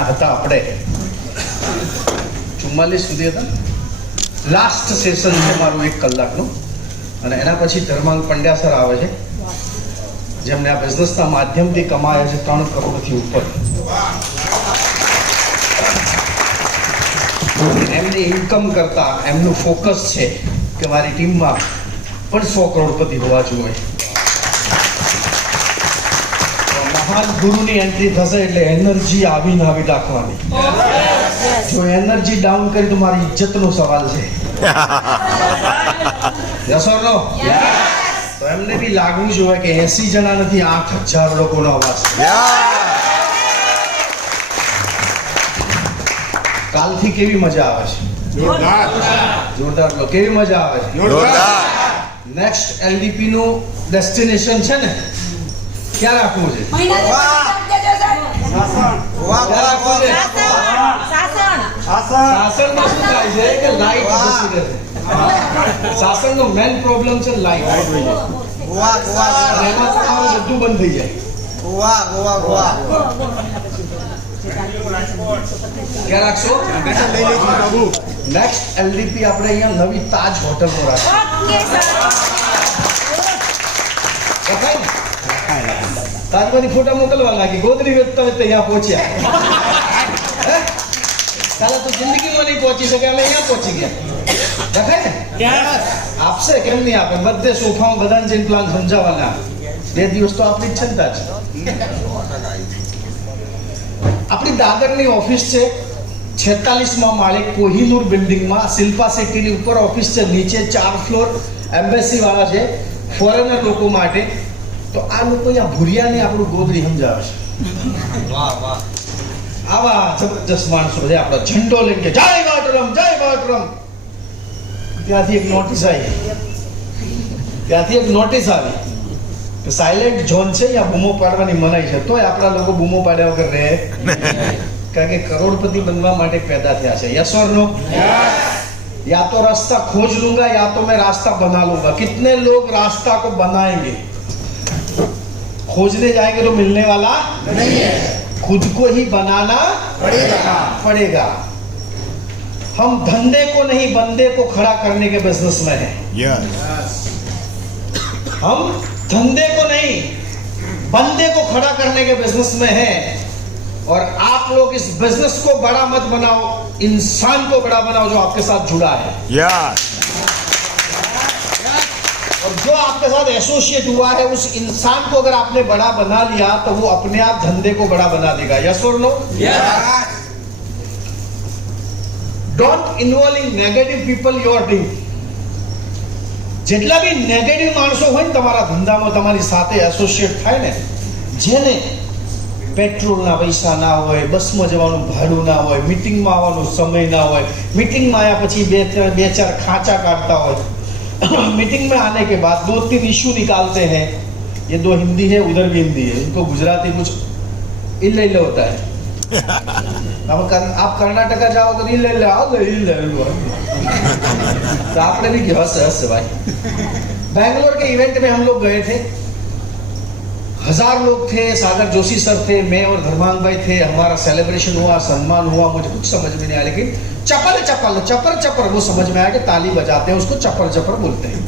ત્યાં હતા આપણે 44 સુધી હતા. લાસ્ટ સેશન છે મારું 1 કલાકનું, અને એના પછી ધર્માંગ પંડ્યા સર આવે છે, જેમને આ બિઝનેસના માધ્યમથી કમાયા છે 3 કરોડથી ઉપર. એમની ઇન્કમ કરતા એમનું ફોકસ છે કે મારી ટીમમાં પણ 100 કરોડપતિ હોવા જોઈએ. મહાન ગુરુની એન્ટ્રી થશે એટલે એનર્જી આવીને આવી રાખવાની. જો એનર્જી ડાઉન કરી તો મારી ઇજ્જતનો સવાલ છે. યસ ઓર નો? તો એમને બી લાગવું જોઈએ કે 80 જણા નથી, 8000 લોકોનો અવાજ. કાલથી કેવી મજા આવે છે? જોરદાર. કેવી મજા આવે છે? નેક્સ્ટ એલડીપી નું ડેસ્ટિનેશન છે ને, ક્યાં રાખવું છે? શાસનમાં શું થાય છે કે લાઈટ જતી રહે. શાસનનો મેન પ્રોબ્લેમ છે લાઈટ. એમાં તમારું બધું બંધ થઈ જાય. ક્યાં રાખશો? નેક્સ્ટ એલડીપી આપણે અહીંયા નવી તાજ હોટલ પર રાખીએ. તાજમાંથી ફોટા મોકલવા લાગી, ગોદરી વેચતા વેચતા અહીંયા પહોંચ્યા. ચાલો તો જિંદગીમાં નહીં પહોંચી શકે, અમે અહીંયા પહોંચી ગયા. દેખાય ને? આપશે કેમ નહીં આપે? બધે સોફામાં બધાને જઈને પ્લાન સમજાવવાના. 2 દિવસ તો આપણી ચિંતા છે. આપણી દાદરની ઓફિસ છે 46મા માળે કોહિનૂર બિલ્ડિંગમાં. શિલ્પા સિટીની ઉપર ઓફિસ છે, નીચે 4 ફ્લોર. એમ્બેસી વાળા છે ફોરેનર લોકો માટે. તો આ લોકો અહીંયા ભૂરિયાને આપણું ગોદડી સમજાવે છે. આવા જબરજસ્ત માણસો છે. આપણો ઝંડો લઈને કે જય બાટરમ, જય બાટરમ. ત્યાંથી એક નોટિસ આવી કે સાયલેન્ટ ઝોન છે, અહીંયા બૂમો પાડવાની મનાઈ છે. તોય આપણા લોકો બૂમો પાડ્યા વગર રહે, કારણ કે કરોડપતિ બનવા માટે પેદા થયા છે. યસ ઓર નો? या तो रास्ता खोज लूंगा या तो मैं रास्ता बना लूंगा. कितने लोग रास्ता को बनाएंगे? खोजने जाएंगे तो मिलने वाला नहीं है, खुद को ही बनाना पड़ेगा. हम धंधे को नहीं बंदे को खड़ा करने के बिजनेस में हैं. हम धंधे को नहीं बंदे को खड़ा करने के बिजनेस में हैं. और आप लोग इस बिजनेस को बड़ा मत बनाओ, इंसान को बड़ा बनाओ जो आपके साथ जुड़ा है. और जो आपके साथ एसोसिएट हुआ है उस इंसान को अगर आपने बड़ा बना लिया तो वो अपने आप धंधे को बड़ा बना देगा. यस और no? Don't involve in negative people your team. જેટલા બી નેગેટિવ માણસો હોય ને તમારા ધંધામાં, તમારી સાથે એસોસિએટ થાય ને, જેને પેટ્રોલના પૈસા ના હોય, બસમાં જવાનું ભાડું ના હોય, મીટિંગમાં આવવાનો સમય ના હોય, મીટિંગમાં આવ્યા પછી બે ચાર ખાંચા કાઢતા હોય, मीटिंग में आने के बाद 2-3 इशू निकालते हैं. ये 2 हिंदी है, उधर भी हिंदी है, इनको गुजराती कुछ इल्ले इल्ले होता है. अब आप कर्नाटका जाओ तो इल्ले इल्ले आओ, इल्ले तो आपने भी किया हंस भाई. बैंगलोर के इवेंट में हम लोग गए थे, 1000 लोग थे. सागर जोशी सर थे, मैं और धर्मांग भाई थे. हमारा सेलिब्रेशन हुआ, सम्मान हुआ. मुझे कुछ समझ में नहीं आया, लेकिन चप्पल चप्पल चपर चपर वो समझ में आया कि ताली बजाते हैं उसको चपर चपर बोलते हैं.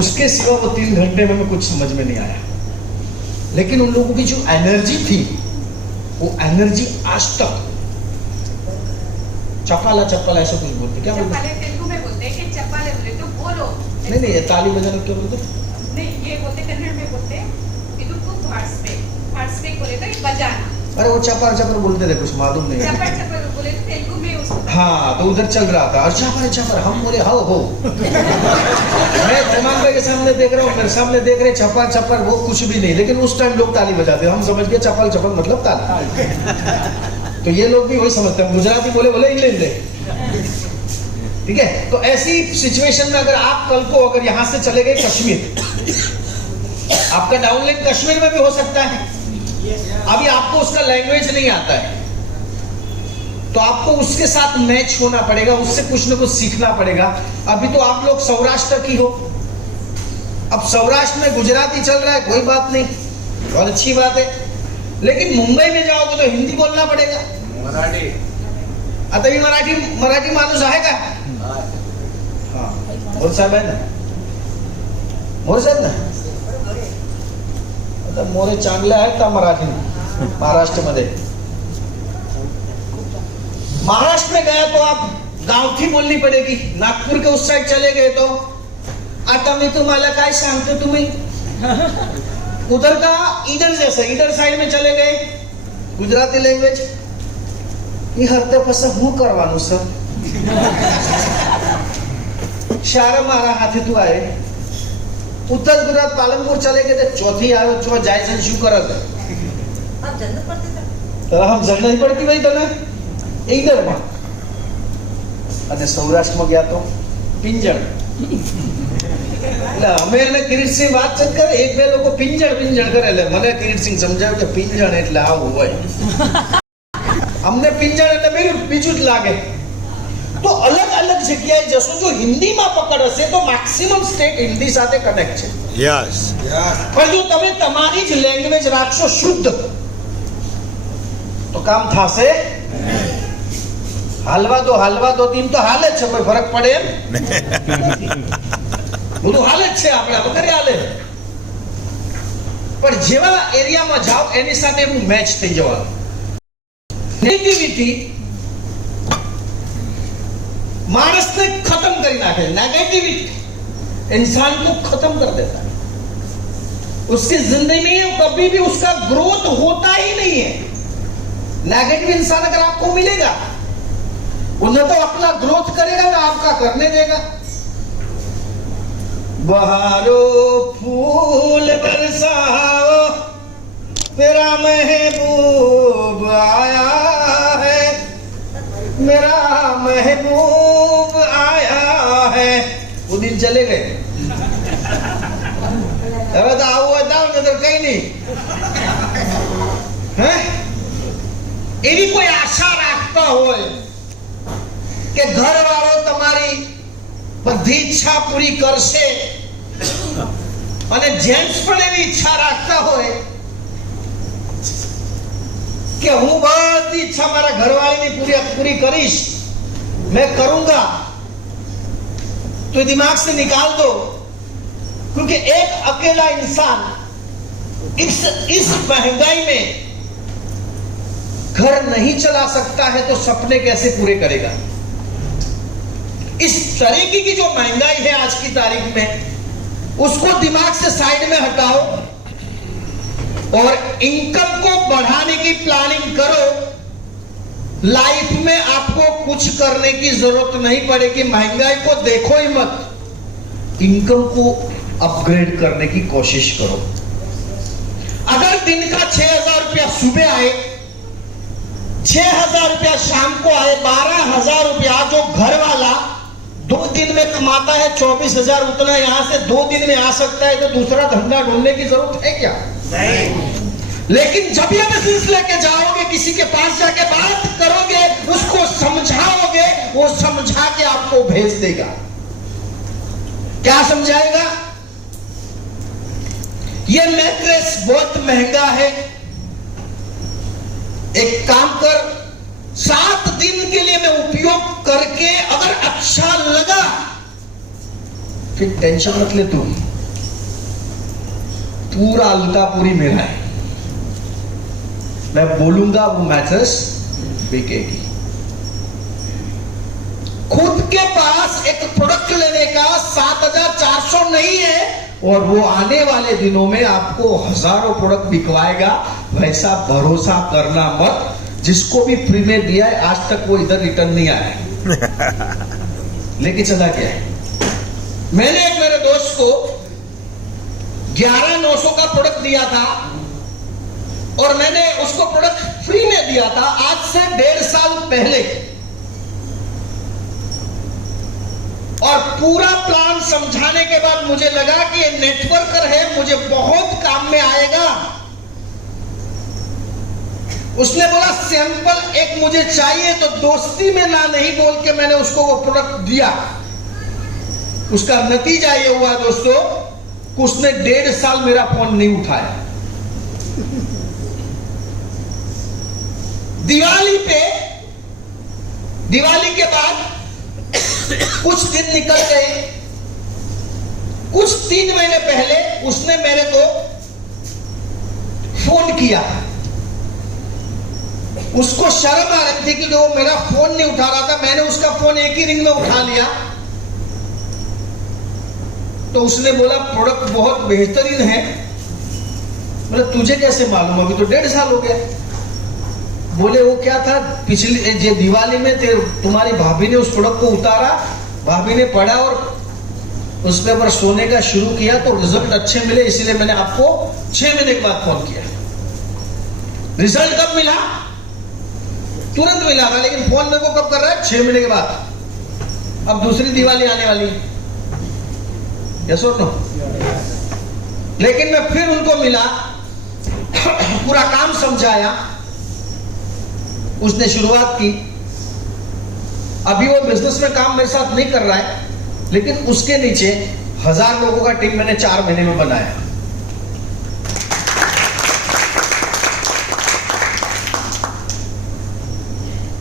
उसके सिवा वो 3 घंटे में कुछ समझ में नहीं आया. लेकिन उन लोगों की जो एनर्जी थी, वो एनर्जी आज तक चपाला चप्पल ऐसा कुछ बोलते. क्या बोलते? तेलुगु में बोलते हैं कि चप्पल बोले तो बोलो. नहीं ताली बजाना क्या बोलते? नहीं, ये बोलते कन्नड़ में बोलते इदुक्कु भार्सबे बोले तो बजाना. अरे वो चपर चपर बोलते थे, कुछ मालूम नहीं. चपर चपर बोले तो तेलुगु में उसको. हाँ, तो उधर चल रहा था चपर. हम बोले हो. मैं धर्मांग भाई के सामने देख रहा हूँ, मेरे सामने देख रहे चपर वो कुछ भी नहीं. लेकिन उस टाइम लोग ताली बजाते, हम समझ गए चप्पल मतलब ताली. तो ये लोग भी वही समझते हैं. गुजराती बोले इल्ले. ठीक है. तो ऐसी सिचुएशन में अगर आप कल को अगर यहां से चले गए कश्मीर, आपका डाउनलाइन कश्मीर में भी हो सकता है. अभी आपको उसका लैंग्वेज नहीं आता है, तो आपको उसके साथ मैच होना पड़ेगा, उससे कुछ ना कुछ सीखना पड़ेगा. अभी तो आप लोग सौराष्ट्र की हो, अब सौराष्ट्र में गुजराती चल रहा है, कोई बात नहीं, बहुत अच्छी बात है. लेकिन मुंबई में जाओगे तो हिंदी बोलना पड़ेगा. मराठी. आता मी मराठी माणूस आहे का? हा. मोरे साहेब आहे ना? मोरे साहेब ना? आता मोरे चांगले आहेत का मराठी महाराष्ट्र मध्ये? महाराष्ट्र में गया तो आप गावठी बोलनी पड़ेगी. नागपुर के उस साइड चले गए तो आता मी तुम्हाला काय सांगतो, तुम्ही उधर का इधर जैसे इधर साइड में चले गए गुजराती लैंग्वेज ये हरते पस हूँ करवानु सर. शार मारा हाथी तू आए उत्तर गुजरात पालनपुर चले गए तो चौथी आयो चो जायसन शू करत आप जन्नत पड़ते थे. तो हम जन्नत पड़ती भाई तो ना इधर में અને સૌરાષ્ટ્રમાં ગયા તો પિંજણ. એટલે અમે એને કિરીટસિંહ વાત કરે, એક બે લોકો પિંજણ કરે, એટલે મને કિરીટસિંહ સમજાવ્યું કે પિંજણ એટલે આવું હોય. અમને પિંજણ એટલે બીજું જ લાગે. તો અલગ અલગ જગ્યાએ જશો, જો હિન્દીમાં પકડ હશે તો મેક્સિમમ સ્ટેટ હિન્દી સાથે કનેક્ટ છે. Yes. પણ જો તમે તમારી જ લેંગ્વેજ રાખશો શુદ્ધ તો કામ થશે. હાલવા દો તીમ તો હાલે જ છે, કોઈ ફરક પડે એમ બધું હાલે જ છે, આપણે વગરે હાલે. પણ જેવા એરિયામાં જાઓ એની સાથે હું મેચ થઈ જવાનું. નેગેટિવિટી मानसने खत्म कर नाखे. नेगेटिविटी इंसान को खत्म कर देता है. उसकी जिंदगी में कभी भी उसका ग्रोथ होता ही नहीं है. नेगेटिव इंसान अगर आपको मिलेगा उन्हें तो अपना ग्रोथ करेगा ना आपका करने देगा. बहारो फूल बरसाओ मेरा महबूब आया है, मेरा महबूब आया है. वो दिन चले गए. હવે તો આવું હોય દાવ ને તો કઈ નહીં. હે એવી કોઈ આશા રાખતા હોય કે ઘરવાળો તમારી બધી ઈચ્છા પૂરી કરશે, અને જેન્ટ્સ પણ એવી ઈચ્છા રાખતા હોય कि हूं बड़ी इच्छा मारा घरवाली की पूरी करीश, मैं करूंगा, तो दिमाग से निकाल दो. क्योंकि एक अकेला इंसान इस महंगाई में घर नहीं चला सकता है तो सपने कैसे पूरे करेगा. इस तरीके की जो महंगाई है आज की तारीख में, उसको दिमाग से साइड में हटाओ और इनकम को बढ़ाने की प्लानिंग करो. लाइफ में आपको कुछ करने की जरूरत नहीं पड़ेगी. महंगाई को देखो ही मत, इनकम को अपग्रेड करने की कोशिश करो. अगर दिन का 6,000 रुपया सुबह आए, 6,000 रुपया शाम को आए, 12,000 रुपया जो घर वाला 2 दिन में कमाता है, 24,000 उतना यहां से 2 दिन में आ सकता है, तो दूसरा धंधा ढूंढने की जरूरत है क्या? नहीं. लेकिन जब ये बिजनेस लेके जाओगे, किसी के पास जाके बात करोगे, उसको समझाओगे, वो समझा के आपको भेज देगा. क्या समझाएगा? ये मैट्रेस बहुत महंगा है, एक काम कर, 7 दिन के लिए मैं उपयोग करके अगर अच्छा लगा फिर टेंशन मत ले. तू पूरा अलका पूरी मेरा है, मैं बोलूंगा वो मैट्रेस बिकेगी. खुद के पास एक प्रोडक्ट लेने का 7,400 नहीं है, और वो आने वाले दिनों में आपको हजारों प्रोडक्ट बिकवाएगा. वैसा भरोसा करना मत. जिसको भी फ्री में दिया है आज तक वो इधर रिटर्न नहीं आया, लेके चला गया है. मैंने एक मेरे दोस्त को 11,900 का प्रोडक्ट दिया था, और मैंने उसको प्रोडक्ट फ्री में दिया था आज से 1.5 साल पहले. और पूरा प्लान समझाने के बाद मुझे लगा कि ये नेटवर्कर है, मुझे बहुत काम में आएगा. उसने बोला सैंपल एक मुझे चाहिए, तो दोस्ती में ना नहीं बोल के मैंने उसको वो प्रोडक्ट दिया. उसका नतीजा ये हुआ दोस्तों, उसने 1.5 साल मेरा फोन नहीं उठाया. दिवाली के बाद कुछ दिन निकल गए, कुछ 3 महीने पहले उसने मेरे को फोन किया। उसको शर्म आ रही थी कि वो मेरा फोन नहीं उठा रहा था, मैंने उसका फोन एक ही रिंग में उठा लिया। तो उसने बोला प्रोडक्ट बहुत बेहतरीन है। बोले तुझे कैसे मालूम, अभी तो 1.5 साल हो गया। बोले वो क्या था, पिछली दिवाली में तुम्हारी भाभी ने उस प्रोडक्ट को उतारा, भाभी ने पढ़ा और उस पर सोने का शुरू किया तो रिजल्ट अच्छे मिले, इसलिए मैंने आपको 6 महीने के बाद फोन किया। रिजल्ट कब मिला? तुरंत मिला था, लेकिन फोन मेरे को कब कर रहा है? 6 महीने के बाद। अब दूसरी दिवाली आने वाली है, यस और नो? लेकिन मैं फिर उनको मिला, पूरा काम समझाया, उसने शुरुआत की। अभी वो बिजनेस में काम मेरे साथ नहीं कर रहा है, लेकिन उसके नीचे 1000 लोगों का टीम मैंने 4 महीने में बनाया।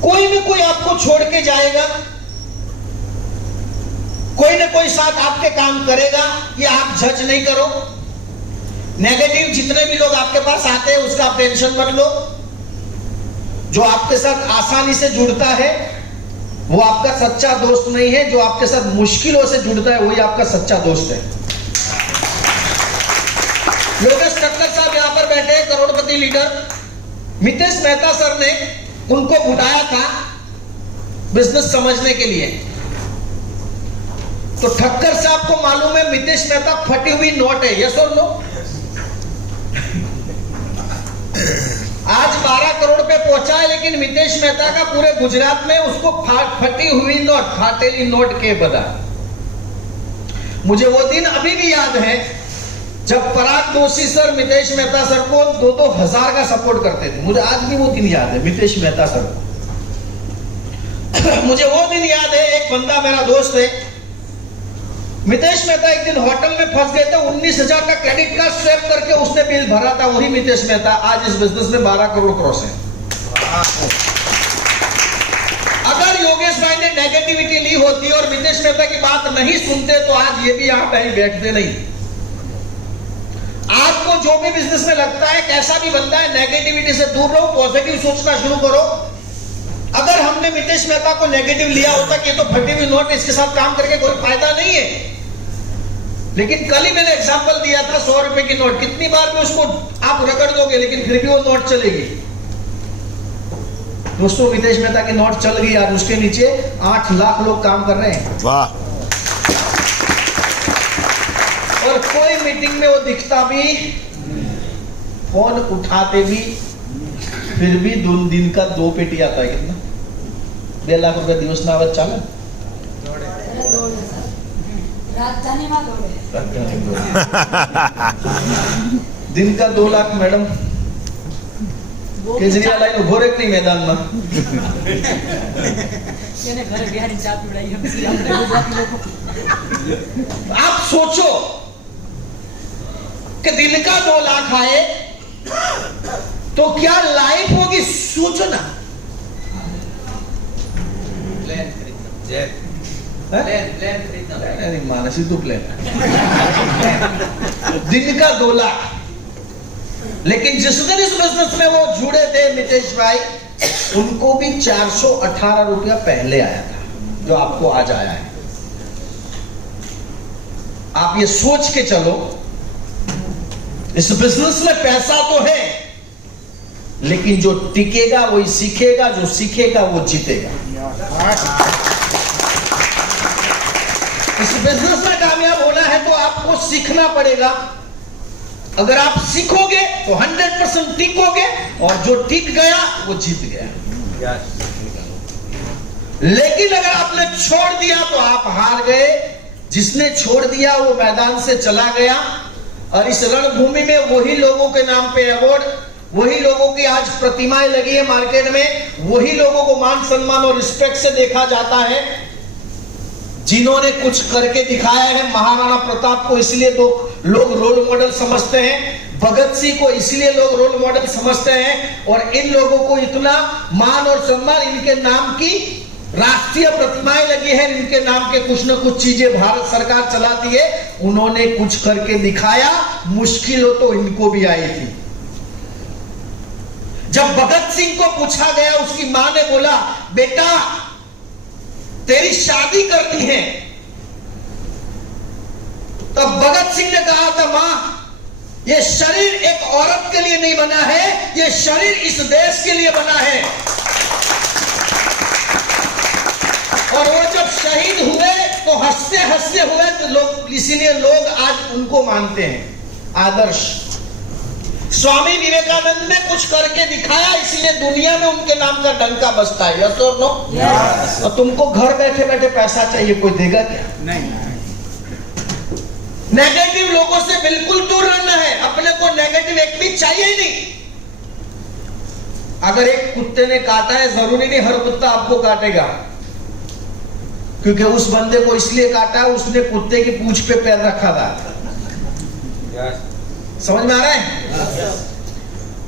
कोई भी कोई आपको छोड़ के जाएगा, कोई ना कोई साथ आपके काम करेगा, ये आप जज नहीं करो। नेगेटिव जितने भी लोग आपके पास आते हैं उसका आप टेंशन मत लो। जो आपके साथ आसानी से जुड़ता है वो आपका सच्चा दोस्त नहीं है, जो आपके साथ मुश्किलों से जुड़ता है वही आपका सच्चा दोस्त है। योगेश ठक्कर साहब यहां पर बैठे हैं, करोड़पति लीडर। मितेश मेहता सर ने उनको बुलाया था बिजनेस समझने के लिए। तो ठक्कर साहब को मालूम है मितेश मेहता फटी हुई नोट है, यस और नो? आज 12 करोड़ पे पहुंचा है, लेकिन मितेश मेहता का पूरे गुजरात में उसको फटी हुई नोट, फाटेली नोट के बता। मुझे वो दिन अभी भी याद है जब पराग दोषी सर मितेश मेहता सर को 2-2 हजार का सपोर्ट करते थे। मुझे आज भी वो दिन याद है, मितेश मेहता सर को। मुझे वो दिन याद है, एक बंदा मेरा दोस्त है, मितेश मेहता एक दिन होटल में फंस गए थे, 19,000 का क्रेडिट कार्ड स्वैप करके उसने बिल भरा था, वही मितेश मेहता आज इस बिजनेस में 12 करोड़ क्रॉस है। अगर योगेश भाई ने नेगेटिविटी ली होती और मितेश मेहता की बात नहीं सुनते तो आज ये भी यहां कहीं बैठते नहीं। आपको जो भी बिजनेस में लगता है, कैसा भी बंदा है, नेगेटिविटी से दूर रहो, पॉजिटिव सोचना शुरू करो। अगर हमने मितेश मेहता को नेगेटिव लिया होता कि ये तो फटी हुई नोट, इसके साथ काम करके कोई फायदा नहीं है। लेकिन कल ही मैंने एग्जांपल दिया था 100 रुपए की नोट, कितनी बार भी उसको आप रगड़ दोगे लेकिन फिर भी वो नोट चलेगी। दोस्तों मितेश मेहता की नोट चल गई यार, उसके नीचे 8 लाख लोग काम कर रहे हैं। वाह। और कोई मीटिंग में वो दिखता भी, फोन उठाते भी, फिर भी दिन का 2 पेटी आता है। कितना? 2 लाख रुपए दिवस ना आवत चाले। दिन का 2 लाख मैडम केजरीवाल आई उभो रे मैदान में। आप सोचो कि दिन का 2 लाख आए तो क्या लाइफ होगी, सोचो ना। नहीं मानसी तो प्लान दिन का 2 लाख। लेकिन जिस दिन इस बिजनेस में वो जुड़े थे मितेश भाई, उनको भी 418 रुपया पहले आया था जो आपको आज आया है। आप ये सोच के चलो, इस बिजनेस में पैसा तो है, लेकिन जो टिकेगा वही सीखेगा, जो सीखेगा वो जीतेगा। इस बिजनेस में कामयाब होना है तो आपको सीखना पड़ेगा। अगर आप सीखोगे तो 100% टिकोगे, और जो टिक गया वो जीत गया। लेकिन अगर आपने छोड़ दिया तो आप हार गए। जिसने छोड़ दिया वो मैदान से चला गया, और इस रणभूमि में वही लोगों के नाम पे अवार्ड, वही लोगों की आज प्रतिमाएं लगी है मार्केट में, वही लोगों को मान सम्मान और रिस्पेक्ट से देखा जाता है जिन्होंने कुछ करके दिखाया है। महाराणा प्रताप को इसलिए तो लोग रोल मॉडल समझते हैं। भगत सिंह को इसलिए लोग रोल मॉडल समझते हैं और इन लोगों को इतना मान और सम्मान, इनके नाम की राष्ट्रीय प्रतिमाएं लगी है, इनके नाम के कुछ न कुछ चीजें भारत सरकार चलाती है। उन्होंने कुछ करके दिखाया, मुश्किल हो तो इनको भी आई थी। जब भगत सिंह को पूछा गया, उसकी मां ने बोला, बेटा तेरी शादी करनी है, तब भगत सिंह ने कहा था, मां ये शरीर एक औरत के लिए नहीं बना है, ये शरीर इस देश के लिए बना है। और वो जब शहीद हुए तो हंसते हंसते हुए, तो लोग, इसीलिए लोग आज उनको मानते हैं आदर्श। स्वामी विवेकानंद ने कुछ करके दिखाया, इसलिए दुनिया में उनके नाम का डंका बजता है। यस और नो? यस। और तुमको घर बैठे बैठे पैसा चाहिए, कोई देगा क्या? नहीं। नेगेटिव लोगों से बिल्कुल दूर रहना है, अपने को नेगेटिव एक भी चाहिए ही नहीं। अगर एक कुत्ते ने काटा है, जरूरी नहीं हर कुत्ता आपको काटेगा, क्योंकि उस बंदे को इसलिए काटा है, उसने कुत्ते की पूंछ पे पैर रखा था। समझ में आ रहा है?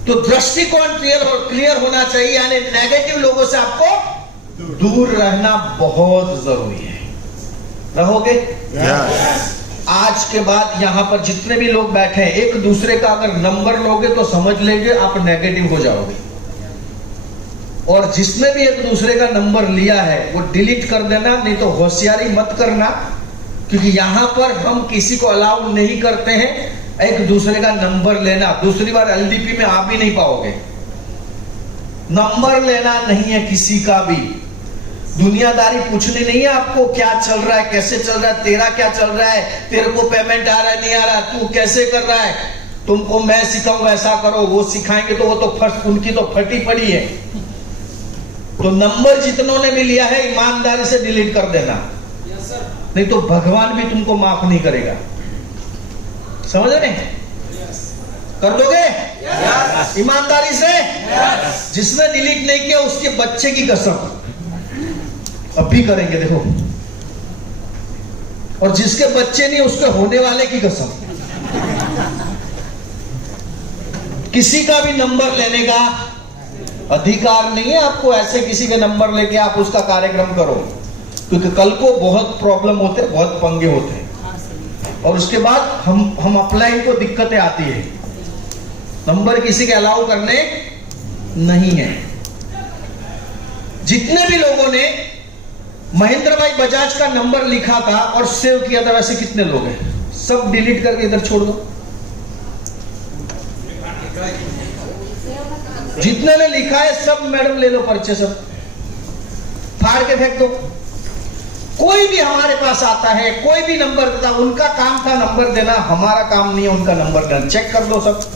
तो दृष्टिकोण क्लियर होना चाहिए, यानी नेगेटिव लोगों से आपको दूर रहना बहुत जरूरी है। रहोगे? आज के बाद यहां पर जितने भी लोग बैठे हैं, एक दूसरे का अगर नंबर लोगे तो समझ लेंगे आप नेगेटिव हो जाओगे। और जिसने भी एक दूसरे का नंबर लिया है वो डिलीट कर देना, नहीं तो होशियारी मत करना, क्योंकि यहां पर हम किसी को अलाउ नहीं करते हैं एक दूसरे का नंबर लेना। दूसरी बार एलडीपी में आप भी नहीं पाओगे। नंबर लेना नहीं है किसी का भी। दुनियादारी पूछनी नहीं है आपको, क्या चल रहा है, कैसे चल रहा है, तेरा क्या चल रहा है, तेरे को पेमेंट आ रहा है नहीं आ रहा, तू कैसे कर रहा है, तुमको मैं सिखाऊंगा ऐसा करो, वो सिखाएंगे तो वो तो फर्स्ट उनकी तो फटी पड़ी है। तो नंबर जितनों ने भी लिया है ईमानदारी से डिलीट कर देना, नहीं तो भगवान भी तुमको माफ नहीं करेगा। समझ रहे? कर दोगे ईमानदारी से? जिसने डिलीट नहीं किया उसके बच्चे की कसम अभी करेंगे, देखो। और जिसके बच्चे नहीं उसके होने वाले की कसम। किसी का भी नंबर लेने का अधिकार नहीं है आपको। ऐसे किसी के नंबर लेके आप उसका कार्यक्रम करो, क्योंकि कल को बहुत प्रॉब्लम होते हैं, बहुत पंगे होते हैं, और उसके बाद हम अपलाइन को दिक्कतें आती है। नंबर किसी के अलाउ करने नहीं है। जितने भी लोगों ने महेंद्र भाई बजाज का नंबर लिखा था और सेव किया था, वैसे कितने लोग हैं? सब डिलीट करके इधर छोड़ दो। जितने ने लिखा है सब मैडम ले लो पर्चे, सब फाड़ के फेंक दो। कोई भी हमारे पास आता है, कोई भी नंबर देता, उनका काम था नंबर देना, हमारा काम नहीं है उनका नंबर देना। चेक कर दो सब।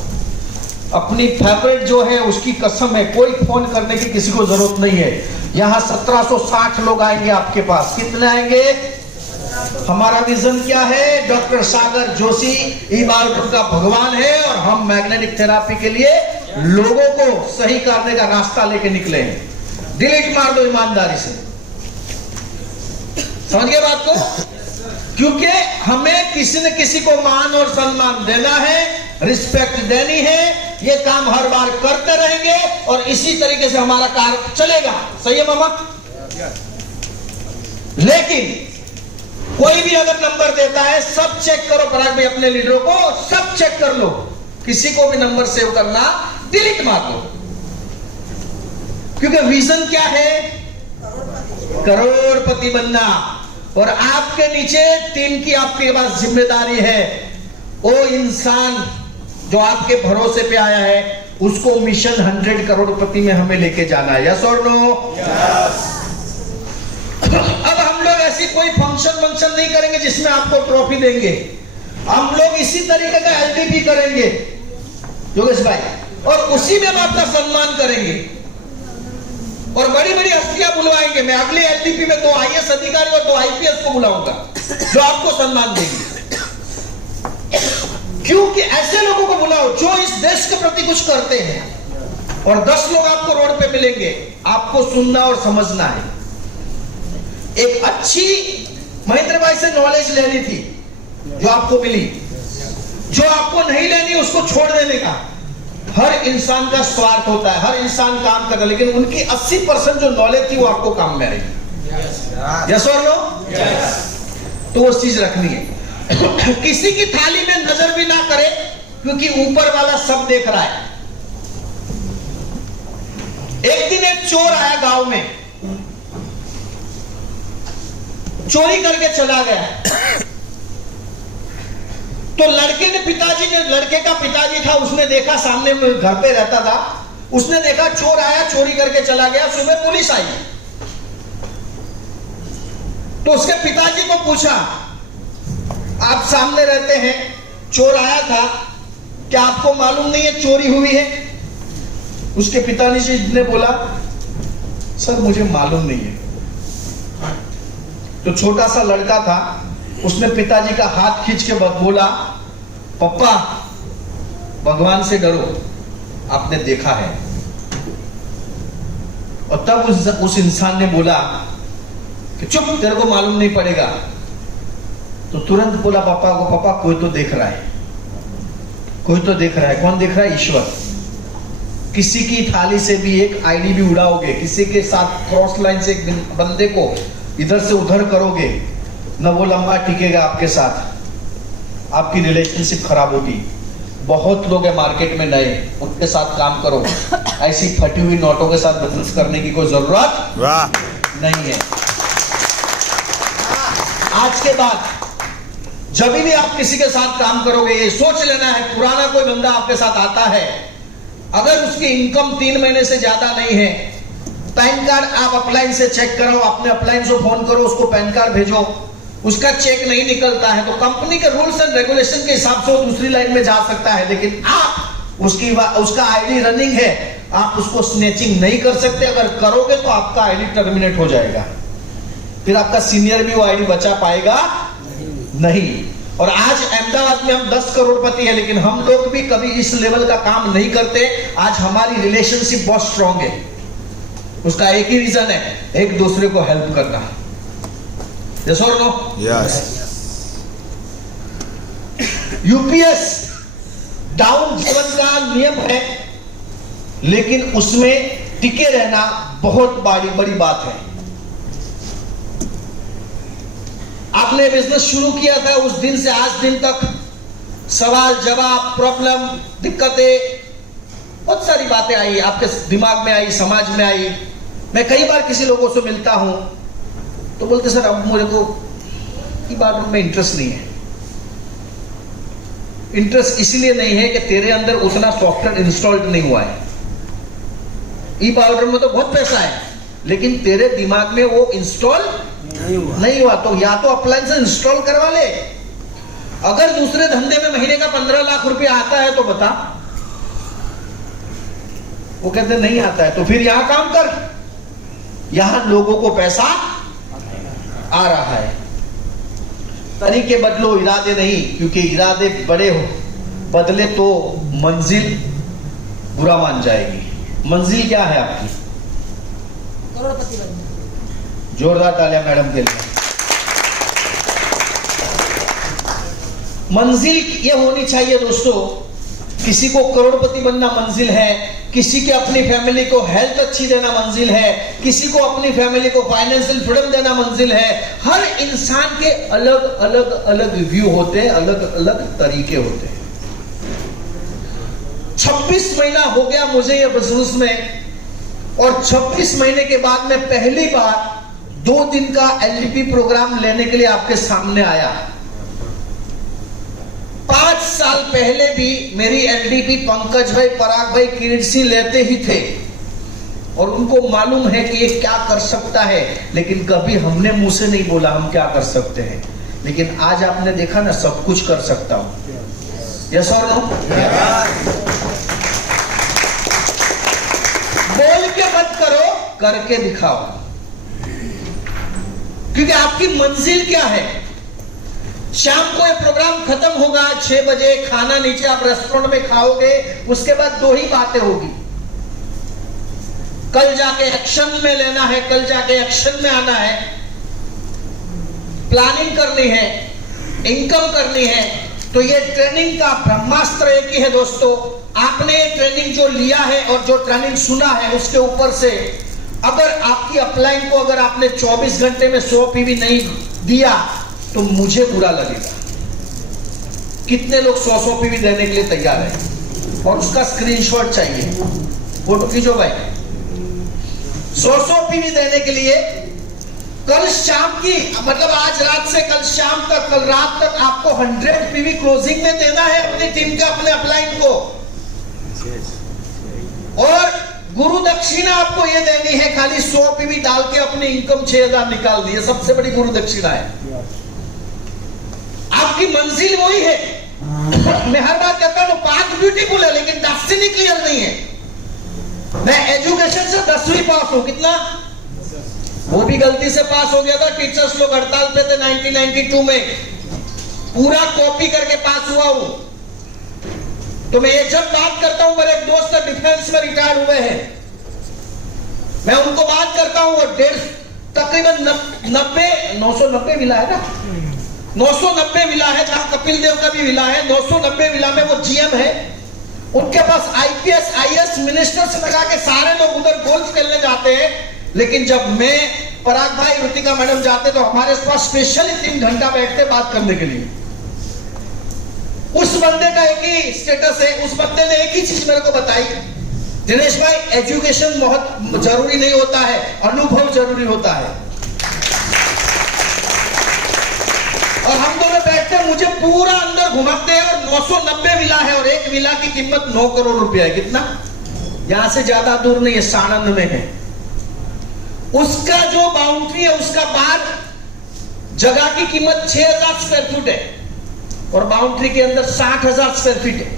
अपनी फेवरेट जो है उसकी कसम है, कोई फोन करने की किसी को जरूरत नहीं है। यहां 1760 लोग आएंगे आपके पास। कितने आएंगे? हमारा विजन क्या है? डॉक्टर सागर जोशी ईबालपुर का भगवान है, और हम मैग्नेटिक थेरापी के लिए लोगों को सही करने का रास्ता लेके निकले हैं। डिलीट मार दो ईमानदारी से। समझ गए बात को? क्योंकि हमें किसी न किसी को मान और सम्मान देना है, रिस्पेक्ट देनी है। ये काम हर बार करते रहेंगे और इसी तरीके से हमारा कार्य चलेगा। सही है मामा? लेकिन कोई भी अगर नंबर देता है, सब चेक करो। पराग भाई अपने लीडरों को सब चेक कर लो। किसी को भी नंबर सेव करना, डिलीट मार दो। क्योंकि विजन क्या है? करोड़पति बनना। और आपके नीचे टीम की आपके पास जिम्मेदारी है। वो इंसान जो आपके भरोसे पे आया है, उसको मिशन 100 करोड़पति में हमें लेके जाना है। यस और नो? यस। अब हम लोग ऐसी कोई फंक्शन नहीं करेंगे जिसमें आपको ट्रॉफी देंगे। हम लोग इसी तरीके का एलडीपी करेंगे योगेश भाई, और उसी में हम आपका सम्मान करेंगे और बड़ी बड़ी हस्तियां बुलवाएंगे। मैं अगले एलडीपी में 2 आईएएस अधिकारी और 2 आईपीएस को बुलाऊंगा जो आपको सम्मान देंगे। क्योंकि ऐसे लोगों को बुलाओ जो इस देश के प्रति कुछ करते हैं। और 10 लोग आपको रोड पे मिलेंगे, आपको सुनना और समझना है। एक अच्छी महेंद्र भाई से नॉलेज लेनी थी जो आपको मिली। जो आपको नहीं लेनी उसको छोड़ देने का। हर इंसान का स्वार्थ होता है, हर इंसान काम करता है, लेकिन उनकी 80% जो नॉलेज थी वो आपको काम में आएगी। यस और नो? तो वो चीज रखनी है। किसी की थाली में नजर भी ना करे, क्योंकि ऊपर वाला सब देख रहा है। एक दिन एक चोर आया गांव में, चोरी करके चला गया। तो लड़के का पिताजी था, उसने देखा, सामने में घर पे रहता था, उसने देखा चोर आया, चोरी करके चला गया। सुबह पुलिस आई तो उसके पिताजी को पूछा, आप सामने रहते हैं, चोर आया था, क्या आपको मालूम नहीं है चोरी हुई है? उसके पिताजी ने बोला, सर मुझे मालूम नहीं है। तो छोटा सा लड़का था, उसने पिताजी का हाथ खींच के बोला, पप्पा भगवान से डरो, आपने देखा है। और तब उस इंसान ने बोला कि चुप, तेरे को मालूम नहीं पड़ेगा। तो तुरंत बोला पापा को, पापा कोई तो देख रहा है, कोई तो देख रहा है। कौन देख रहा है? ईश्वर। किसी की थाली से भी एक आईडी भी उड़ाओगे, किसी के साथ क्रॉस लाइन से एक बंदे को इधर से उधर करोगे, न वो लंबा टिकेगा आपके साथ, आपकी रिलेशनशिप खराब होगी। बहुत लोग हैं मार्केट में नए, उनके साथ काम करो। ऐसी फटी हुई नोटों के साथ बिजनेस करने की कोई जरूरत नहीं है। आज के बाद जब भी आप किसी के साथ काम करोगे, ये सोच लेना है, पुराना कोई बंदा आपके साथ आता है, अगर उसकी इनकम 3 महीने से ज्यादा नहीं है, पैन कार्ड आप अपलाइन से चेक कराओ, अपने अपलाइन से फोन करो, उसको पैन कार्ड भेजो, उसका चेक नहीं निकलता है तो कंपनी के रूल्स एंड रेगुलेशन के हिसाब से वो दूसरी लाइन में जा सकता है, लेकिन आप उसका आईडी रनिंग है, आप उसको स्नेचिंग नहीं कर सकते। अगर करोगे तो आपका आईडी टर्मिनेट हो जाएगा, फिर आपका सीनियर भी वो आईडी बचा पाएगा नहीं। और आज अहमदाबाद में हम 10 करोड़पति है, लेकिन हम लोग भी कभी इस लेवल का काम नहीं करते। आज हमारी रिलेशनशिप बहुत स्ट्रांग है, उसका एक ही रीजन है, एक दूसरे को हेल्प करना। यस और नो? यस। यूपीएस डाउन जीवन का नियम है, लेकिन उसमें टिके रहना बहुत बड़ी बात है। आपने बिजनेस शुरू किया था, उस दिन से आज दिन तक सवाल जवाब, प्रॉब्लम, दिक्कतें, बहुत सारी बातें आई, आपके दिमाग में आई, समाज में आई। मैं कई बार किसी लोगों से मिलता हूं तो बोलते सर अब मुझे को ई बात में इंटरेस्ट नहीं है। इंटरेस्ट इसलिए नहीं है कि तेरे अंदर उतना सॉफ्टवेयर इंस्टॉल्ड नहीं हुआ है। ई पाउडर में तो बहुत पैसा है, लेकिन तेरे दिमाग में वो इंस्टॉल नहीं हुआ। तो या तो अप्लायंस इंस्टॉल करवा ले। अगर दूसरे धंधे में महीने का 15 लाख रुपया आता है तो बता। वो कहते नहीं आता है, तो फिर यहां काम कर, यहां लोगों को पैसा आ रहा है। तरीके बदलो, इरादे नहीं, क्योंकि इरादे बड़े हो बदले तो मंजिल बुरा मान जाएगी। मंजिल क्या है आपकी? करोड़पति बनना। जोरदार तालियां मैडम के लिए। मंजिल ये होनी चाहिए दोस्तों, किसी को करोड़पति बनना मंजिल है, किसी की अपनी फैमिली को हेल्थ अच्छी देना मंजिल है, किसी को अपनी फैमिली को फाइनेंशियल फ्रीडम देना मंजिल है। हर इंसान के अलग अलग अलग व्यू होते हैं, अलग अलग तरीके होते हैं। 26 महीना हो गया मुझे ये बिजनेस में, और 26 महीने के बाद मैं पहली बार 2 दिन का एलडीपी प्रोग्राम लेने के लिए आपके सामने आया। 5 साल पहले भी मेरी एलडीपी पंकज भाई, पराग भाई, किरीट सिंह लेते ही थे, और उनको मालूम है कि ये क्या कर सकता है, लेकिन कभी हमने मुंह से नहीं बोला हम क्या कर सकते हैं। लेकिन आज आपने देखा ना, सब कुछ कर सकता हूं। यस और नो? बोल के मत करो, करके दिखाओ। क्योंकि आपकी मंजिल क्या है? शाम को ये प्रोग्राम खत्म होगा 6 बजे, खाना नीचे आप रेस्टोरेंट में खाओगे, उसके बाद 2 ही बातें होगी। कल जाके एक्शन में लेना है, कल जाके एक्शन में आना है, प्लानिंग करनी है, इनकम करनी है, तो ये ट्रेनिंग का ब्रह्मास्त्र एक ही है दोस्तों। आपने ये ट्रेनिंग जो लिया है और जो ट्रेनिंग सुना है उसके ऊपर से अगर आपकी अपलाइन को अगर आपने 24 घंटे में 100 पीवी नहीं दिया तो मुझे बुरा लगेगा। कितने लोग 100 पीवी देने के लिए तैयार है और उसका स्क्रीनशॉट चाहिए, फोटो खींचो भाई। 100 पीवी देने के लिए कल शाम की मतलब आज रात से कल शाम तक, कल रात तक आपको 100 पीवी क्लोजिंग में देना है अपनी टीम का, अपने अपलाइन को। और गुरु दक्षिणा आपको ये देनी है, खाली 100 पीवी डाल के अपनी इनकम 6000 निकाल दी, सबसे बड़ी गुरु दक्षिणा है। आपकी मंजिल वही है। मैं हर बार कहता हूं पाथ ब्यूटीफुल है लेकिन डेस्टिनी क्लियर नहीं है। मैं एजुकेशन से 10वीं पास हूं, कितना वो भी गलती से पास हो गया था। टीचर्स लोग हड़ताल पे थे 1992 में, पूरा कॉपी करके पास हुआ हूं। तो मैं ये जब बात करता हूं, मेरे एक दोस्त डिफेंस में रिटायर्ड हुए हैं, मैं उनको बात करता हूं, और तकरीबन 990 विला है ना, 990 विला है, जहां कपिल देव का भी विला है। 990 विला में वो जीएम है, उनके पास आईपीएस आईएएस मिनिस्टर से लगा के सारे लोग उधर गोल्फ खेलने जाते हैं। लेकिन जब मैं, पराग भाई, ऋतिका मैडम जाते तो हमारे पास स्पेशली 3 घंटा बैठते बात करने के लिए। उस बंदे का एक ही स्टेटस है, उस बंदे ने एक ही चीज मेरे को बताई, दिनेश भाई एजुकेशन बहुत जरूरी नहीं होता है, अनुभव जरूरी होता है। और हम दोनों बैठते मुझे पूरा अंदर घुमाते हैं, और 990 विला है और एक विला की कीमत 9 करोड़ रुपया है। कितना? यहां से ज्यादा दूर नहीं है, साणंद में है। उसका जो बाउंड्री है, उसका बाहर जगह की कीमत 6000 स्क्वायर फुट है और बाउंड्री के अंदर 60,000 स्क्वायर फीट है,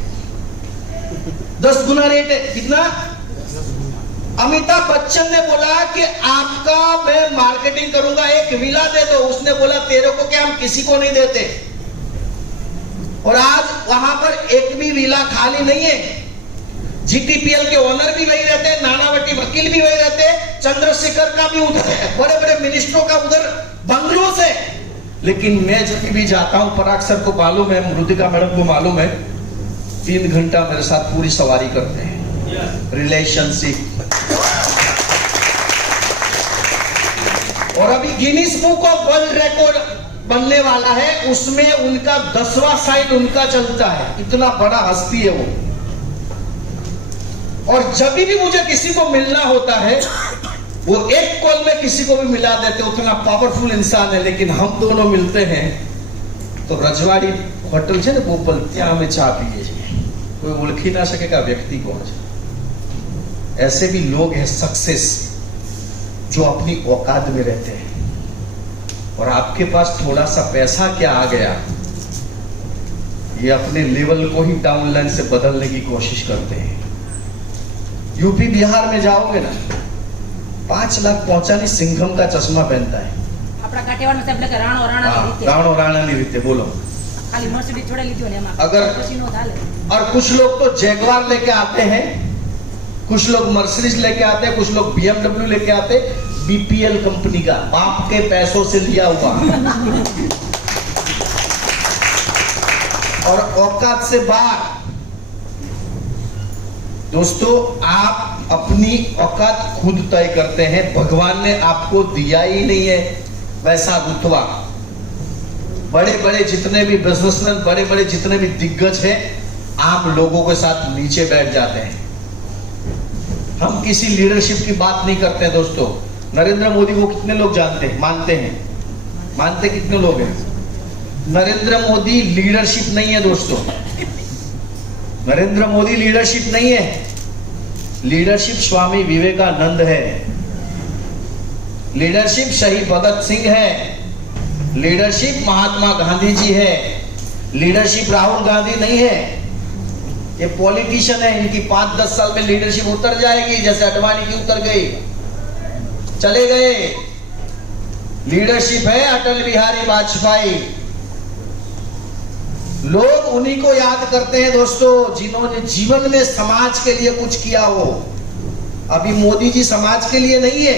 10 गुना रेट है। कितना? अमिताभ बच्चन ने बोला कि आपका मैं मार्केटिंग करूंगा, एक विला दे दो। उसने बोला तेरे को क्या, हम किसी को नहीं देते। और आज वहां पर एक भी विला खाली नहीं है। जीटीपीएल के ओनर भी वही रहते हैं, नानावटी वकील भी वही रहते हैं, चंद्रशेखर का भी उधर है, बड़े बड़े मिनिस्टरों का उधर बंगलों से। लेकिन मैं जब भी जाता हूं, पराग सर को मालूम है, मृतिका मैडम को मालूम है, 3 घंटा मेरे साथ पूरी सवारी करते हैं, रिलेशनशिप। और अभी Guinness book of world record बनने वाला है, उसमें उनका 10वां साइन उनका चलता है, इतना बड़ा हस्ती है वो। और जब भी मुझे किसी को मिलना होता है, वो एक कॉल में किसी को भी मिला देते, उतना पावरफुल इंसान है। लेकिन हम दोनों मिलते हैं तो रजवाड़ी होटल है ना गोपाल, ત્યાં हमें चा पिए, कोई ओळखी ना सकेगा व्यक्ति कौन है। ऐसे भी लोग हैं सक्सेस, जो अपनी औकात में रहते हैं। और आपके पास थोड़ा सा पैसा क्या आ गया, ये अपने लेवल को ही डाउनलाइन से बदलने की कोशिश करते हैं। यूपी बिहार में जाओगे ना, 5 लाख पहुंचानी सिंघम का चश्मा पहनता है। આપણા કાઠિયાવાડ માં એટલે કે રાણો રાણાની રીતે राणो राणा ની રીતે बोलो। ખાલી મર્સિડીઝ જોડે લીધો ને એમાં अगर પછી નો ચાલે। और कुछ लोग तो जैगवार लेके आते हैं, कुछ लोग मर्सिडीज लेके आते हैं, कुछ लोग बीएमडब्ल्यू लेके आते, बीपीएल कंपनी का, बाप के पैसों से लिया हुआ। और औकात से बाहर। दोस्तों, आप अपनी औकात खुद तय करते हैं, भगवान ने आपको दिया ही नहीं है वैसा रुतबा। बड़े बड़े जितने भी बिजनेसमैन, बड़े बड़े जितने भी दिग्गज हैं, आप लोगों के साथ नीचे बैठ जाते हैं। हम किसी लीडरशिप की बात नहीं करते हैं दोस्तों। नरेंद्र मोदी को कितने लोग जानते हैं, मानते हैं? मानते कितने लोग हैं? नरेंद्र मोदी लीडरशिप नहीं है दोस्तों, नरेंद्र मोदी लीडरशिप नहीं है। लीडरशिप स्वामी विवेकानंद है, लीडरशिप शहीद भगत सिंह है, लीडरशिप महात्मा गांधी जी है, लीडरशिप राहुल गांधी नहीं है। ये पॉलिटिशियन है, इनकी 5-10 साल में लीडरशिप उतर जाएगी, जैसे अडवाणी की उतर गई, चले गए। लीडरशिप है अटल बिहारी वाजपेयी। लोग उन्हीं को याद करते हैं दोस्तों, जिन्होंने जीवन में समाज के लिए कुछ किया हो। अभी मोदी जी समाज के लिए नहीं है,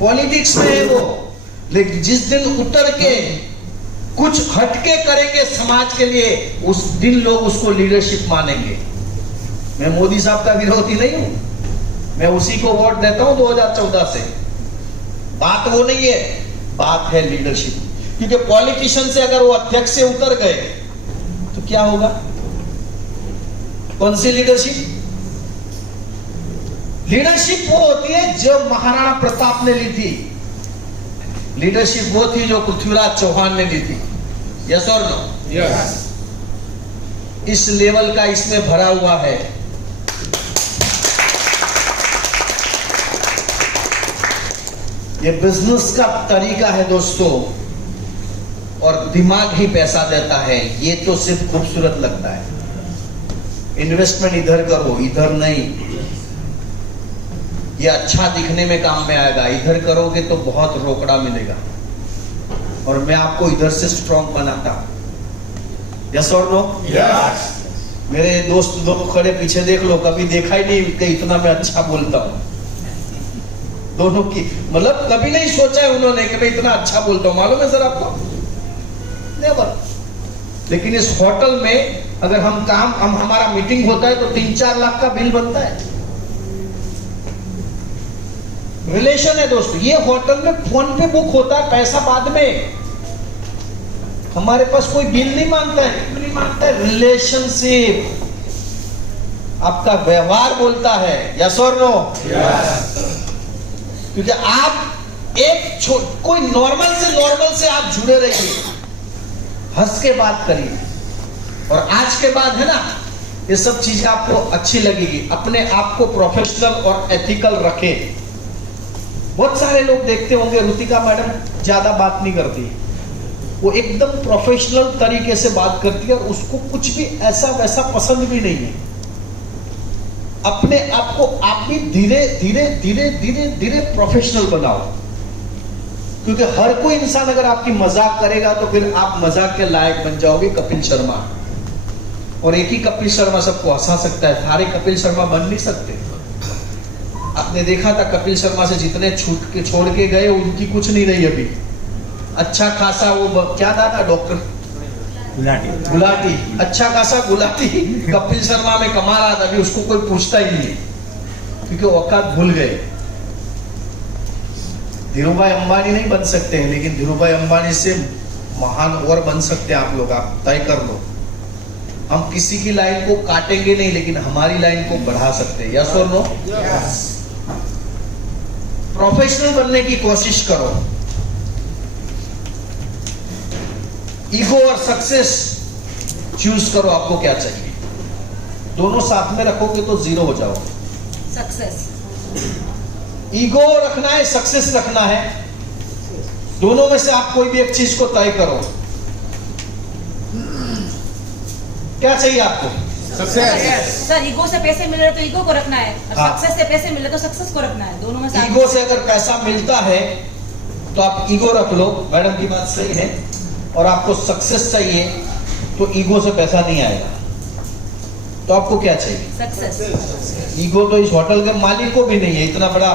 पॉलिटिक्स में है वो, लेकिन जिस दिन उतर के कुछ हटके करेंगे समाज के लिए, उस दिन लोग उसको लीडरशिप मानेंगे। मैं मोदी साहब का विरोधी नहीं हूं, मैं उसी को वोट देता हूं 2014 से। बात वो नहीं है, बात है लीडरशिप। क्योंकि पॉलिटिशियन से अगर वो अध्यक्ष से उतर गए तो क्या होगा? कौन सी लीडरशिप? लीडरशिप वो होती है जो महाराणा प्रताप ने ली थी। लीडरशिप वो थी जो पृथ्वीराज चौहान ने ली थी। यस और नो? यस। इस लेवल का इसमें भरा हुआ है। ये बिजनेस का तरीका है दोस्तों, और दिमाग ही पैसा देता है। ये तो सिर्फ खूबसूरत लगता है। इन्वेस्टमेंट इधर करो, इधर नहीं। ये अच्छा दिखने में काम में आएगा, इधर करोगे तो बहुत रोकड़ा मिलेगा। और मैं आपको इधर से स्ट्रॉन्ग बनाता हूं। यस और नो? यस। मेरे दोस्त दोनों खड़े पीछे देख लो, कभी देखा ही नहीं कि इतना मैं अच्छा बोलता हूं। दोनों की मतलब कभी नहीं सोचा है उन्होंने कि मैं इतना अच्छा बोलता हूं। मालूम है सर आपको? नेवर। लेकिन इस होटल में अगर हम हमारा मीटिंग होता है तो 3-4 लाख का बिल बनता है। रिलेशन है दोस्तों। ये होटल में फोन पे बुक होता है, पैसा बाद में। हमारे पास कोई बिल नहीं मांगता है, रिलेशनशिप। आपका व्यवहार बोलता है। यस और नो? यस। क्योंकि आप कोई नॉर्मल से आप जुड़े रहिए, हंस के बात करिए। और आज के बाद है ना, ये सब चीजें आपको अच्छी लगेगी। अपने आप को प्रोफेशनल और एथिकल रखें। बहुत सारे लोग देखते होंगे ऋतिका मैडम ज्यादा बात नहीं करती, वो एकदम प्रोफेशनल तरीके से बात करती है और उसको कुछ भी ऐसा वैसा पसंद भी नहीं है। अपने आप को आप भी धीरे धीरे प्रोफेशनल बनाओ। क्योंकि हर कोई इंसान अगर आपकी मजाक करेगा तो फिर आप मजाक के लायक बन जाओगे। कपिल शर्मा, और एक ही कपिल शर्मा सबको हंसा सकता है, सारे कपिल शर्मा बन नहीं सकते। आपने देखा था कपिल शर्मा से जितने छोड़ के गए उनकी कुछ नहीं रही अभी। अच्छा खासा वो क्या था डॉक्टर गुलाटी, अच्छा खासा गुलाटी कपिल शर्मा में कमा रहा था। अभी उसको कोई पूछता ही नहीं क्योंकि औकात भूल गए। धीरूभाई अंबानी नहीं बन सकते हैं, लेकिन धीरूभाई अंबानी से महान और बन सकते हैं आप लोग। आप तय कर लो। हम किसी की लाइन को काटेंगे नहीं, लेकिन हमारी लाइन को बढ़ा सकते हैं। यस और नो? यस। प्रोफेशनल बनने की कोशिश करो। ईगो और सक्सेस चूज करो, आपको क्या चाहिए। दोनों साथ में रखोगे तो जीरो हो जाओगे। सक्सेस। ईगो रखना है, सक्सेस रखना है, दोनों में से आप कोई भी एक चीज को तय करो। क्या चाहिए आपको? सक्सेस। सर ईगो से पैसे मिल रहे तो ईगो को रखना है, और हाँ। सक्सेस से पैसे मिल रहे तो सक्सेस को रखना है। दोनों में से ईगो से अगर पैसा मिलता है तो आप ईगो रख लो, मैडम की बात सही है। और आपको सक्सेस चाहिए तो ईगो से पैसा नहीं आएगा। तो आपको क्या चाहिए? सक्सेस। ईगो तो इस होटल के मालिक को भी नहीं है। इतना बड़ा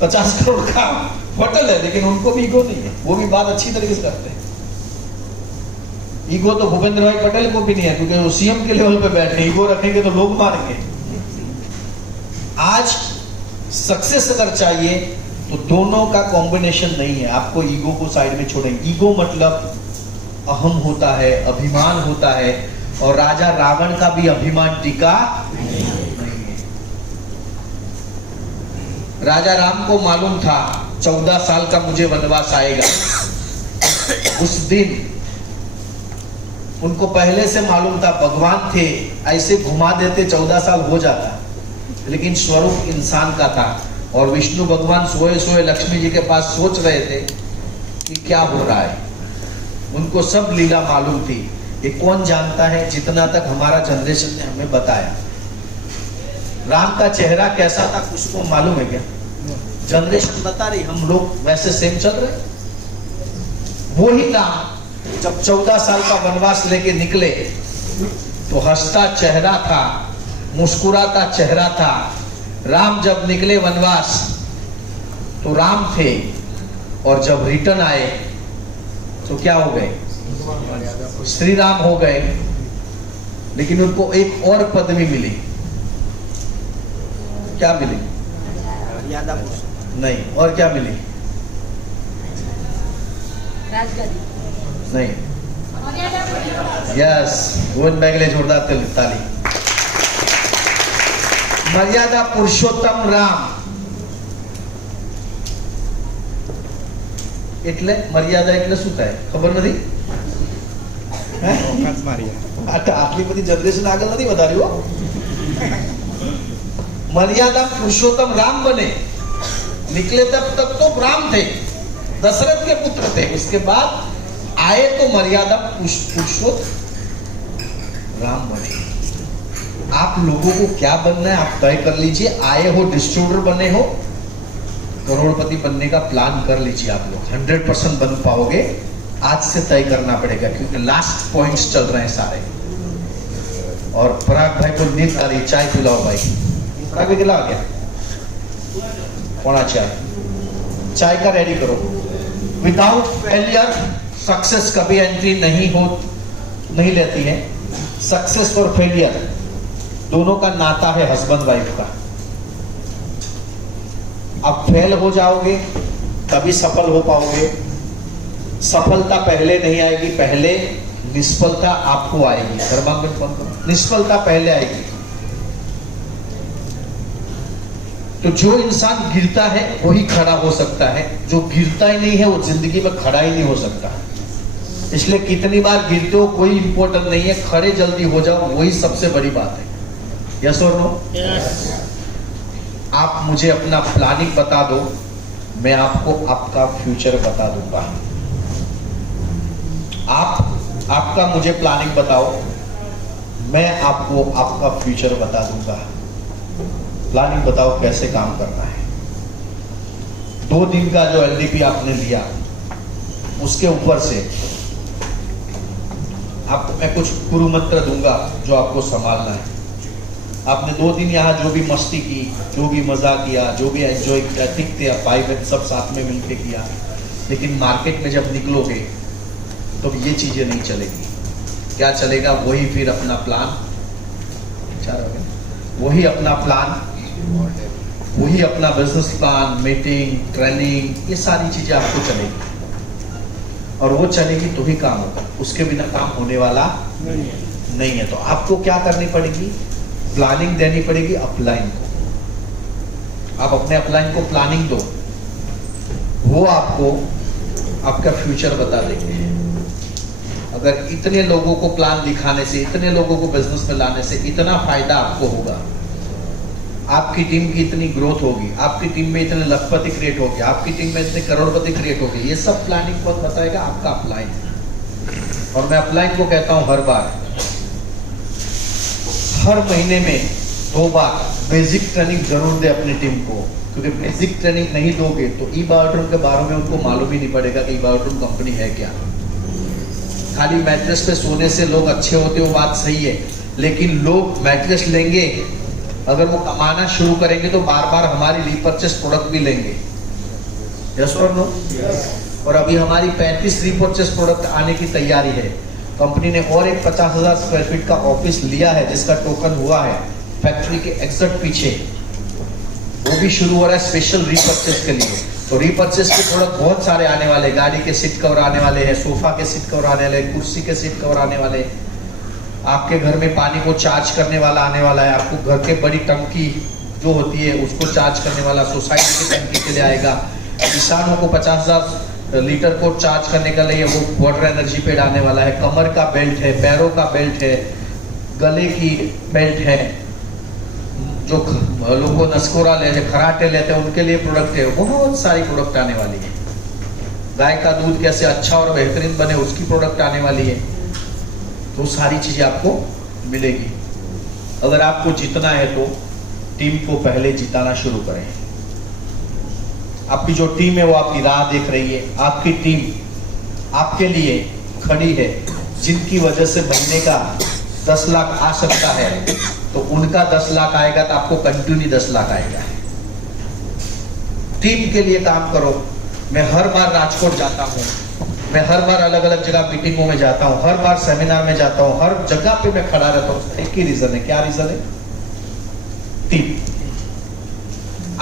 50 करोड़ का होटल है, लेकिन उनको भी ईगो नहीं है। वो भी बात अच्छी तरीके से करते हैं। ईगो तो भूपेंद्र भाई पटेल को भी नहीं है, क्योंकि वो सीएम के लेवल पे बैठे। ईगो रखेंगे तो लोग मारेंगे। आज सक्सेस अगर चाहिए तो दोनों का कॉम्बिनेशन नहीं है। आपको ईगो को साइड में छोड़ेंगे। ईगो मतलब अहम होता है, अभिमान होता है, और राजा रावण का भी अभिमान टिका नहीं है। राजा राम को मालूम था 14 साल का मुझे वनवास आएगा। उस दिन उनको पहले से मालूम था, भगवान थे, ऐसे घुमा देते 14 साल हो जाता। लेकिन स्वरूप इंसान का था, और विष्णु भगवान सोए सोए लक्ष्मी जी के पास सोच रहे थे कि क्या हो रहा है। उनको सब लीला मालूम थी। ये कौन जानता है जितना तक हमारा जनरेशन ने हमें बताया। राम का चेहरा कैसा था कुछ को मालूम है क्या? जनरेशन बता रही, हम लोग वैसे सेम चल रहे। वो ही राम जब 14 साल का वनवास लेके निकले तो हंसता चेहरा था, मुस्कुराता चेहरा था। राम जब निकले वनवास तो राम थे, और जब रिटर्न आए तो क्या हो गए? श्री राम हो गए। लेकिन उनको एक और पदवी मिली। क्या मिली? मर्यादा पुरुषोत्तम। नहीं, और क्या मिली? राजगद्दी। नहीं। यस, गोविंद बैगले जोरदार ताली। मर्यादा पुरुषोत्तम राम એટલે મર્યાદા એટલે શું થાય ખબર નથી? હે? આટલી બધી જનરેશન આગળ નથી વધાર્યું હો। मर्यादा पुरुषोत्तम राम बने। निकले तब तक तो राम थे, दशरथ के पुत्र थे। उसके बाद आए तो मर्यादा पुरुषोत्तम राम बने। आप लोगों को क्या बनना है आप तय कर लीजिए। आए हो डिस्ट्रीब्यूटर बने हो, करोड़पति बनने का प्लान कर लीजिए। आप लोग 100% बन पाओगे। आज से तय करना पड़ेगा क्योंकि लास्ट पॉइंट्स चल रहे हैं सारे। और पराग भाई को नींद आ रही, चाय पिलाओ भाई। पराग भाई गिला आ गया कौन? चाय का रेडी करो। विदाउट फेलियर सक्सेस कभी एंट्री नहीं लेती है। सक्सेस और फेलियर दोनों का नाता है हस्बैंड वाइफ का। अब फेल हो जाओगे तभी सफल हो पाओगे। सफलता पहले नहीं आएगी, पहले निष्फलता आपको आएगी। निष्फलता पहले आएगी। तो जो इंसान गिरता है वही खड़ा हो सकता है, जो गिरता ही नहीं है वो जिंदगी में खड़ा ही नहीं हो सकता। इसलिए कितनी बार गिरते हो कोई इंपॉर्टेंट नहीं है, खड़े जल्दी हो जाओ वही सबसे बड़ी बात है। यस और नो? आप मुझे अपना प्लानिंग बता दो, मैं आपको आपका फ्यूचर बता दूंगा। आप आपका मुझे प्लानिंग बताओ, मैं आपको आपका फ्यूचर बता दूंगा। प्लानिंग बताओ कैसे काम करना है। 2 दिन का जो एलडीपी आपने लिया उसके ऊपर से आपको मैं कुछ गुरु मंत्र दूंगा जो आपको संभालना है। आपने 2 दिन यहाँ जो भी मस्ती की, जो भी मजा किया, जो भी एंजॉय किया, ठीक थे, भाई बहन सब साथ में मिलके किया। लेकिन मार्केट में जब निकलोगे तो ये चीजें नहीं चलेगी। क्या चलेगा? वही फिर अपना प्लान, वही अपना प्लान, वही अपना बिजनेस प्लान, मीटिंग, ट्रेनिंग, ये सारी चीजें आपको चलेगी। और वो चलेगी तो ही काम होगा, उसके बिना काम होने वाला नहीं है। तो आपको क्या करनी पड़ेगी? प्लानिंग देनी पड़ेगी अपलाइन को। आप अपने अपलाइन को प्लानिंग दो, वो आपको आपका फ्यूचर बता देंगे। अगर इतने लोगों को प्लान दिखाने से, इतने लोगों को बिजनेस में लाने से इतना फायदा आपको होगा, आपकी टीम की इतनी ग्रोथ होगी, आपकी टीम में इतने लखपति क्रिएट होंगे, आपकी टीम में इतने करोड़पति क्रिएट होंगे, ये सब प्लानिंग बहुत बताएगा आपका अपलाइन। और मैं अपलाइन को कहता हूं हर बार, हर महीने में 2 बार बेसिक ट्रेनिंग जरूर दे अपनी टीम को। क्योंकि बेसिक ट्रेनिंग नहीं दोगे तो ई बायोट्रूम के बारे में उनको मालूम ही नहीं पड़ेगा कि ई बायोट्रूम कंपनी है क्या। खाली मैट्रेस पे सोने से लोग अच्छे होते, वो बात सही है, लेकिन लोग मैट्रेस लेंगे, अगर वो कमाना शुरू करेंगे तो बार बार हमारी रीपर्चेस प्रोडक्ट भी लेंगे। यस और नो? और अभी हमारी 35 रीपर्चेस प्रोडक्ट आने की तैयारी है। कंपनी ने और एक 50,000 स्क्वायर फीट का ऑफिस लिया है जिसका टोकन हुआ है फैक्ट्री के एग्जैक्ट पीछे, वो भी शुरू हो रहा है स्पेशल रीपर्चेस के लिए। तो रीपर्चेस के प्रोडक्ट बहुत सारे आने वाले, गाड़ी के सीट कवर आने वाले हैं, सोफा के सीट कवर आने वाले, कुर्सी के सीट कवर आने वाले, आपके घर में पानी को चार्ज करने वाला आने वाला है, आपको घर के बड़ी टंकी जो होती है उसको चार्ज करने वाला सोसाइटी की टंकी के लिए आएगा। किसानों को 50,000 लीटर को चार्ज करने के लिए वो वाटर एनर्जी पेड आने वाला है। कमर का बेल्ट है, पैरों का बेल्ट है, गले की बेल्ट है, जो लोगों को नस्कोरा लेते, खराटे लेते हैं उनके लिए प्रोडक्ट है। बहुत सारी प्रोडक्ट आने वाली है। गाय का दूध कैसे अच्छा और बेहतरीन बने उसकी प्रोडक्ट आने वाली है। तो सारी चीजें आपको मिलेगी। अगर आपको जीतना है तो टीम को पहले जिताना शुरू करें। आपकी जो टीम है वो आपकी राह देख रही है। आपकी टीम आपके लिए खड़ी है, जिनकी वजह से बनने का 10 लाख आ सकता है तो उनका 10 लाख आएगा तो आपको कंटिन्यू 10 लाख आएगा। टीम के लिए काम करो। मैं हर बार राजकोट जाता हूँ, मैं हर बार अलग अलग जगह मीटिंगों में जाता हूँ, हर बार सेमिनार में जाता हूँ, हर जगह पे मैं खड़ा रहता हूँ। एक ही रीजन है। क्या रीजन है? 3।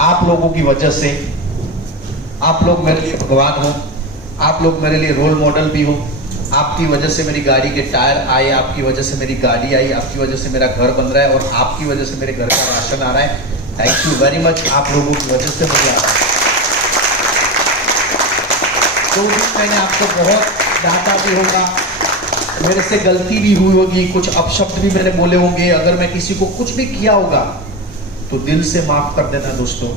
आप लोगों की वजह से, आप लोग मेरे लिए भगवान हो, आप लोग मेरे लिए रोल मॉडल भी हो। आपकी वजह से मेरी गाड़ी के टायर आए, आपकी वजह से मेरी गाड़ी आई, आपकी वजह से मेरा घर बन रहा है और आपकी वजह से मेरे घर का राशन आ रहा है। Thank you very much. आप लोगों की वजह से मुझे आ रहा है। तो मैंने आपको बहुत डांटा भी होगा, मेरे से गलती भी हुई होगी, कुछ अपशब्द भी मैंने बोले होंगे। अगर मैं किसी को कुछ भी किया होगा तो दिल से माफ कर देना दोस्तों,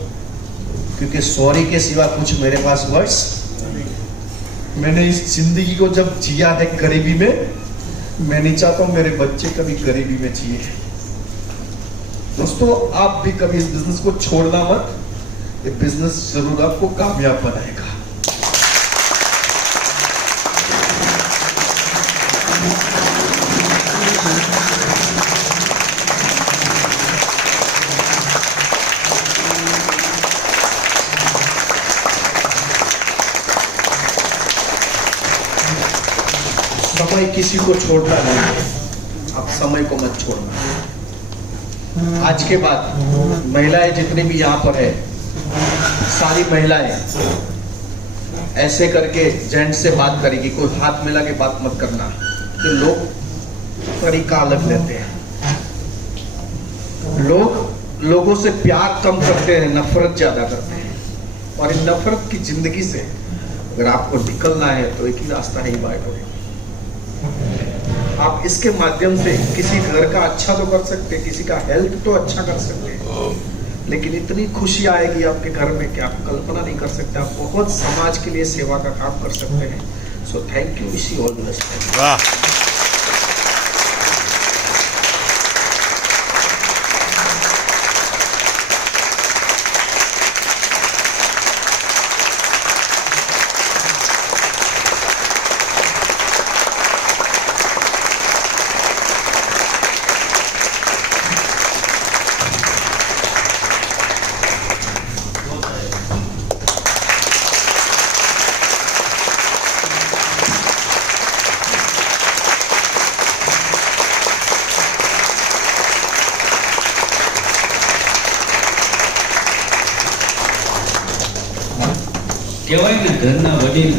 क्योंकि सॉरी के सिवा कुछ मेरे पास वर्ड्स। मैंने इस जिंदगी को जब जिया है गरीबी में, मैं नहीं चाहता हूं मेरे बच्चे कभी गरीबी में जिए। दोस्तों आप भी कभी इस बिजनेस को छोड़ना मत, ये बिजनेस जरूर आपको कामयाब बनाएगा। समय किसी को छोड़ना नहीं है, आप समय को मत छोड़ना। आज के बाद महिलाएं जितनी भी यहाँ पर है, सारी महिलाएं ऐसे करके जेंट्स से बात करेगी, कोई हाथ मिला के बात मत करना। तो लोग तरीका अलग लेते हैं, लोगों से प्यार कम करते हैं, नफरत ज्यादा करते हैं। और इन नफरत की जिंदगी से अगर आपको निकलना है तो एक ही रास्ता है, बायोटेक। आप इसके माध्यम से किसी घर का अच्छा तो कर सकते हैं, किसी का हेल्थ तो अच्छा कर सकते हैं, लेकिन इतनी खुशी आएगी आपके घर में कि आप कल्पना नहीं कर सकते। आप बहुत समाज के लिए सेवा का काम कर सकते हैं। So thank you, wish you all the best. वाह। કહેવાય ને ઘરના વડીલ